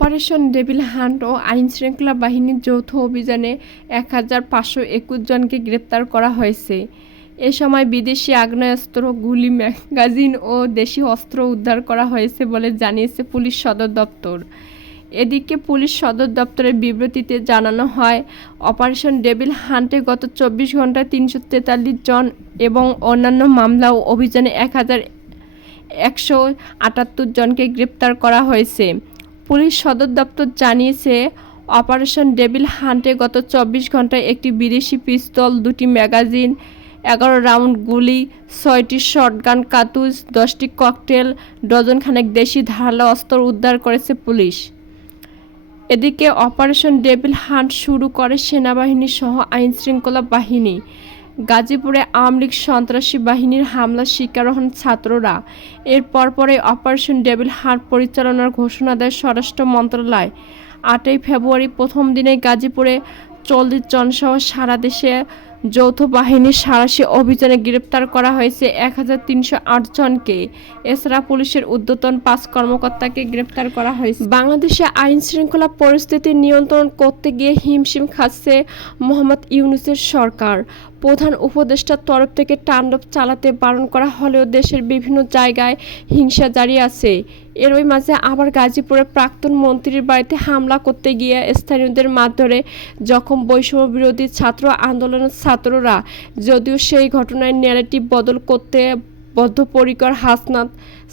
Operation devil hunt ও আইনশৃঙ্খলা বাহিনীর যৌথ অভিযানে ১,৫২১ জনকে গ্রেপ্তার করা হয়েছে। এ সময় বিদেশি আগ্নেয়াস্ত্র, গুলি, ম্যাগাজিন ও দেশি অস্ত্র উদ্ধার করা হয়েছে বলে জানিয়েছে পুলিশ সদর দপ্তর। এদিকে পুলিশ সদর দপ্তরের বিবৃতিতে জানানো হয়, অপারেশন ডেভিল হান্টে গত ২৪ ঘন্টায় ৩৪৩ জন এবং অন্যান্য মামলা ও অভিযানে ১,১৭৮ জনকে গ্রেপ্তার করা হয়েছে। পুলিশ সদর দপ্তর জানিয়েছে, অপারেশন ডেভিল হান্টে গত ২৪ ঘন্টায় একটি বিদেশি পিস্তল, ২টি ম্যাগাজিন, ১১ রাউন্ড গুলি, ৬টি শটগান কার্তুজ, ১০টি ককটেল, ডজনখানেক দেশি ধারালো অস্ত্র উদ্ধার করেছে পুলিশ। এদিকে অপারেশন ডেভিল হান্ট শুরু করে সেনাবাহিনী সহ আইনশৃঙ্খলা বাহিনী। গাজীপুরে আওয়ামী লীগ সন্ত্রাসী বাহিনীর হামলার শিকার হন ছাত্ররা। এর পরপরই অপারেশন ডেভিল হান্ট পরিচালনার ঘোষণা দেয় স্বরাষ্ট্র মন্ত্রণালয়। ৮ই ফেব্রুয়ারি প্রথম দিনেই গাজীপুরে ৪০ জনসহ সারা দেশে যৌথ বাহিনীর সাঁড়াশি অভিযানে গ্রেপ্তার করা হয়েছে ১,৩০৮ জনকে। এছাড়া পুলিশের ঊর্ধ্বতন ৫ কর্মকর্তাকে গ্রেপ্তার করা হয়েছে। বাংলাদেশে আইনশৃঙ্খলা পরিস্থিতি নিয়ন্ত্রণ করতে গিয়ে হিমশিম খাচ্ছে মোহাম্মদ ইউনূসের সরকার। প্রধান উপদেষ্টার তরফ থেকে তাণ্ডব চালাতে বারণ করা হলেও দেশের বিভিন্ন জায়গায় হিংসা জারি আছে। এরই মাঝে আবার গাজীপুরের প্রাক্তন মন্ত্রীর বাড়িতে হামলা করতে গিয়ে স্থানীয়দের মারধরে জখম বৈষম্য বিরোধী ছাত্র আন্দোলনের ছাত্ররা। যদিও সেই ঘটনায় ন্যারেটিভ বদল করতে বদ্ধপরিকর হাসনাত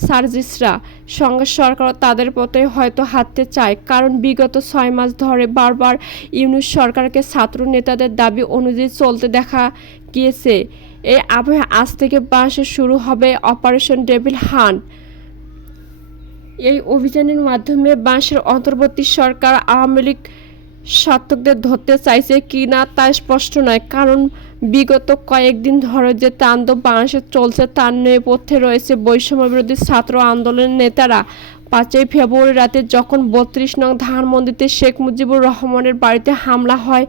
সার্জিসরা, সঙ্গে সরকারও তাদের পথে হয়তো হাঁটতে চায়। কারণ বিগত ৬ মাস ধরে বারবার ইউনূস সরকারকে ছাত্র নেতাদের দাবি অনুযায়ী চলতে দেখা গিয়েছে। এই আবহে আজ থেকে বাংলাদেশে শুরু হবে অপারেশন ডেভিল হান্ট। এই অভিযানের মাধ্যমে বাংলাদেশের অন্তর্বর্তী সরকার আওয়ামী লীগ শাসকদের ধরতে চাইছে কি না তা স্পষ্ট নয়। কারণ বিগত কয়েকদিন ধরে যে তাণ্ডব বাংলাদেশে চলছে তার নেপথ্যে রয়েছে বৈষম্যবিরোধী ছাত্র আন্দোলনের নেতারা। ৫ই ফেব্রুয়ারি রাতে যখন ৩২ নং ধানমন্ডিতে শেখ মুজিবুর রহমানের বাড়িতে হামলা হয়,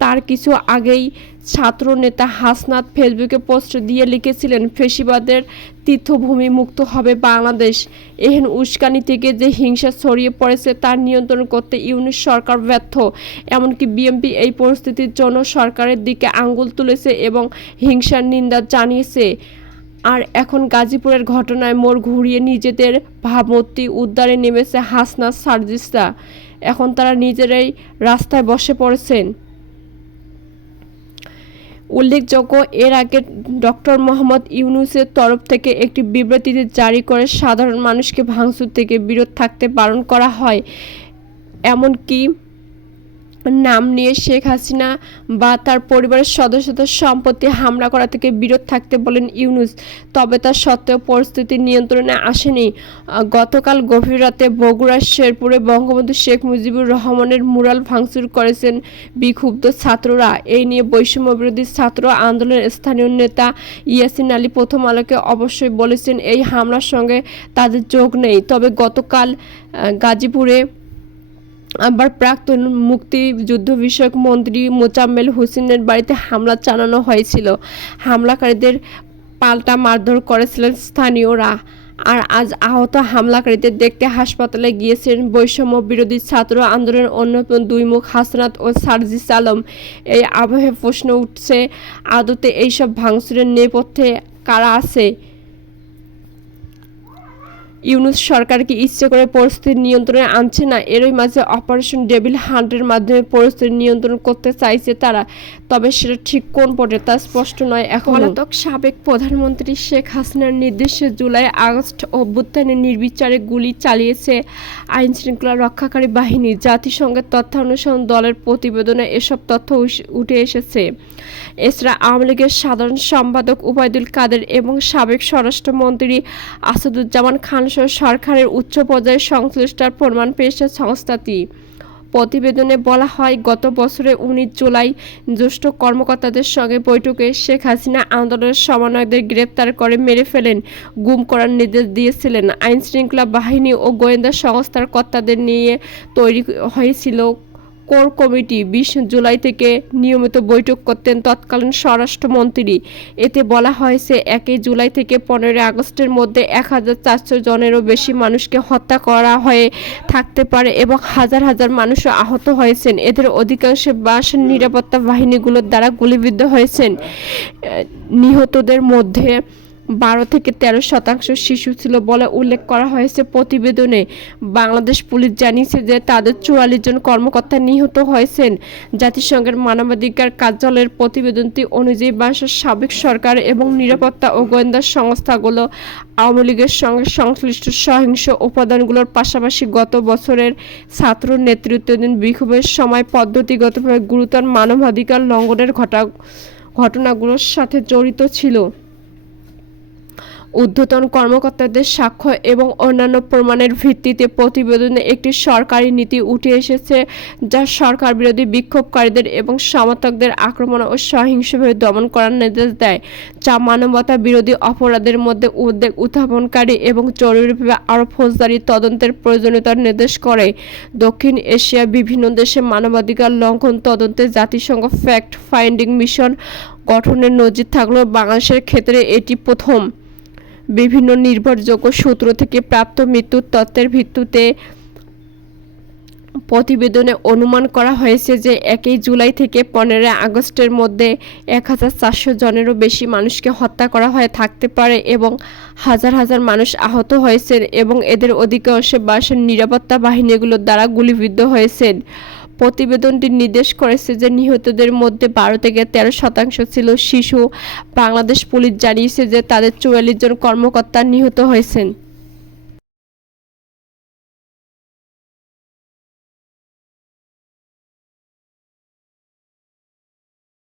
তার কিছু আগেই ছাত্র নেতা হাসনাত ফেসবুকে পোস্ট দিয়ে লিখেছিলেন, ফ্যাসিবাদের তীর্থভূমি মুক্ত হবে বাংলাদেশ। এহেন উস্কানি থেকে যে হিংসা ছড়িয়ে পড়েছে তার নিয়ন্ত্রণ করতে ইউনূস সরকার ব্যর্থ। এমনকি বিএনপি এই পরিস্থিতির জন্য সরকারের দিকে আঙুল তুলেছে এবং হিংসার নিন্দা জানিয়েছে। আর এখন গাজীপুরের ঘটনায় মোড় ঘুরিয়ে নিজেদের ভাবমূর্তি উদ্ধারে নেমেছে হাসনাত সার্জিসরা। এখন তারা নিজেরাই রাস্তায় বসে পড়েছেন। উল্লেখযোগ্য, এর আগে ডক্টর মোহাম্মদ ইউনূসের তরফ থেকে একটি বিবৃতি জারি করে সাধারণ মানুষকে ভাঙচুর থেকে বিরত থাকতে বারণ করা হয়। এমনকি নাম নিয়ে শেখ হাসিনা বা তার পরিবারের সদস্যদের সম্পত্তি হামলা করা থেকে বিরত থাকতে বলেন ইউনূস। তবে তা সত্ত্বেও পরিস্থিতি নিয়ন্ত্রণে আসেনি। গতকাল গভীর রাতে বগুড়ার শেরপুরে বঙ্গবন্ধু শেখ মুজিবুর রহমানের মুরাল ভাঙচুর করেছেন বিক্ষুব্ধ ছাত্ররা। এই নিয়ে বৈষম্যবিরোধী ছাত্র আন্দোলনের স্থানীয় নেতা ইয়াসিন আলী প্রথম আলোকে অবশ্যই বলেছেন, এই হামলার সঙ্গে তাদের যোগ নেই। তবে গতকাল গাজীপুরে আবার প্রাক্তন মুক্তিযুদ্ধ বিষয়ক মন্ত্রী মোজাম্মেল হোসেনের বাড়িতে হামলা চালানো হয়েছিল। হামলাকারীদের পাল্টা মারধর করেছিলেন স্থানীয়রা। আর আজ আহত হামলাকারীদের দেখতে হাসপাতালে গিয়েছেন বৈষম্য বিরোধী ছাত্র আন্দোলনের অন্যতম দুই মুখ হাসনাত ও সার্জিস আলম। এই আবহে প্রশ্ন উঠছে, আদতে এইসব ভাঙচুরের নেপথ্যে কারা আছে? ইউনূস সরকার কি ইচ্ছে করে পরিস্থিতি নিয়ন্ত্রণে আনছে না? এরই মাঝে অপারেশন ডেভিল হান্টের মাধ্যমে পরিস্থিতি নিয়ন্ত্রণ করতে চাইছে তারা। তবে সেটা ঠিক কোন পথে তা স্পষ্ট নয় এখন। পলাতক সাবেক প্রধানমন্ত্রী শেখ হাসিনার নির্দেশে জুলাই আগস্ট অভ্যুত্থানে নির্বিচারে গুলি চালিয়েছে আইনশৃঙ্খলা রক্ষাকারী বাহিনী। জাতিসংঘের তথ্যানুসন্ধান দলের প্রতিবেদনে এসব তথ্য উঠে এসেছে। এছাড়া আওয়ামী লীগের সাধারণ সম্পাদক ওবায়দুল কাদের এবং সাবেক স্বরাষ্ট্রমন্ত্রী আসাদুজ্জামান খান সহ সরকারের উচ্চ পর্যায়ের সংশ্লিষ্টতার প্রমাণ পেয়েছে সংস্থাটি। প্রতিবেদনে বলা হয়, গত বছরের ১৯ জুলাই জ্যেষ্ঠ কর্মকর্তাদের সঙ্গে বৈঠকে শেখ হাসিনা আন্দোলনের সমন্বয়কদের গ্রেপ্তার করে মেরে ফেলেন, গুম করার নির্দেশ দিয়েছিলেন। আইনশৃঙ্খলা বাহিনী ও গোয়েন্দা সংস্থার কর্তাদের নিয়ে তৈরি হয়েছিল কোর কমিটি 20 জুলাই থেকে নিয়মিত বৈঠক করতেন তৎকালীন স্বরাষ্ট্রমন্ত্রী। এতে বলা হয়েছে 1 জুলাই থেকে 15 আগস্টের মধ্যে 1400 জনেরও বেশি মানুষকে হত্যা করা হয়ে থাকতে পারে এবং হাজার হাজার মানুষও আহত হয়েছেন। এদের অধিকাংশ বাস নিরাপত্তা বাহিনীগুলোর দ্বারা গুলিবিদ্ধ হয়েছেন। নিহতদের মধ্যে 12 থেকে 13% শিশু ছিল বলে উল্লেখ করা হয়েছে প্রতিবেদনে। বাংলাদেশ পুলিশ জানিয়েছে যে তাদের 44 জন কর্মকর্তা নিহত হয়েছেন। জাতিসংঘের মানবাধিকার কার্যালয়ের প্রতিবেদনটি অনুযায়ী বাংলাদেশের সাবেক সরকার এবং নিরাপত্তা ও গোয়েন্দা সংস্থাগুলো আওয়ামী লীগের সঙ্গে সংশ্লিষ্ট সহিংস উপাদানগুলোর পাশাপাশি গত বছরের ছাত্র নেতৃত্বাধীন বিক্ষোভের সময় পদ্ধতিগতভাবে গুরুতর মানবাধিকার লঙ্ঘনের ঘটনাগুলোর সাথে জড়িত ছিল। ঊর্ধ্বতন কর্মকর্তাদের সাক্ষ্য এবং অন্যান্য প্রমাণের ভিত্তিতে প্রতিবেদনে একটি সরকারি নীতি উঠে এসেছে যা সরকার বিরোধী বিক্ষোভকারীদের এবং সমর্থকদের আক্রমণ ও সহিংসভাবে দমন করার নির্দেশ দেয়, যা মানবতা বিরোধী অপরাধের মধ্যে উদ্বেগ উত্থাপনকারী এবং জরুরিভাবে আরও ফৌজদারি তদন্তের প্রয়োজনীয়তার নির্দেশ করে। দক্ষিণ এশিয়ার বিভিন্ন দেশে মানবাধিকার লঙ্ঘন তদন্তে জাতিসংঘ ফ্যাক্ট ফাইন্ডিং মিশন গঠনের নজির থাকলেও বাংলাদেশের ক্ষেত্রে এটি প্রথম। বিভিন্ন নির্ভরযোগ্য সূত্র থেকে প্রাপ্ত মৃত্যুর তথ্যের ভিত্তিতে প্রতিবেদনে অনুমান করা হয়েছে যে 1 জুলাই থেকে 15 আগস্টের মধ্যে 1400 জনেরও বেশি মানুষকে হত্যা করা হয়ে থাকতে পারে এবং হাজার হাজার মানুষ আহত হয়েছেন এবং এদের অধিকাংশ বাসের নিরাপত্তা বাহিনীগুলোর দ্বারা গুলিবিদ্ধ হয়েছেন। প্রতিবেদনটি নির্দেশ করেছে যে নিহতদের মধ্যে 12 থেকে 13% ছিল শিশু। বাংলাদেশ পুলিশ জানিয়েছে যে তাদের 44 জন কর্মকর্তা নিহত হয়েছেন।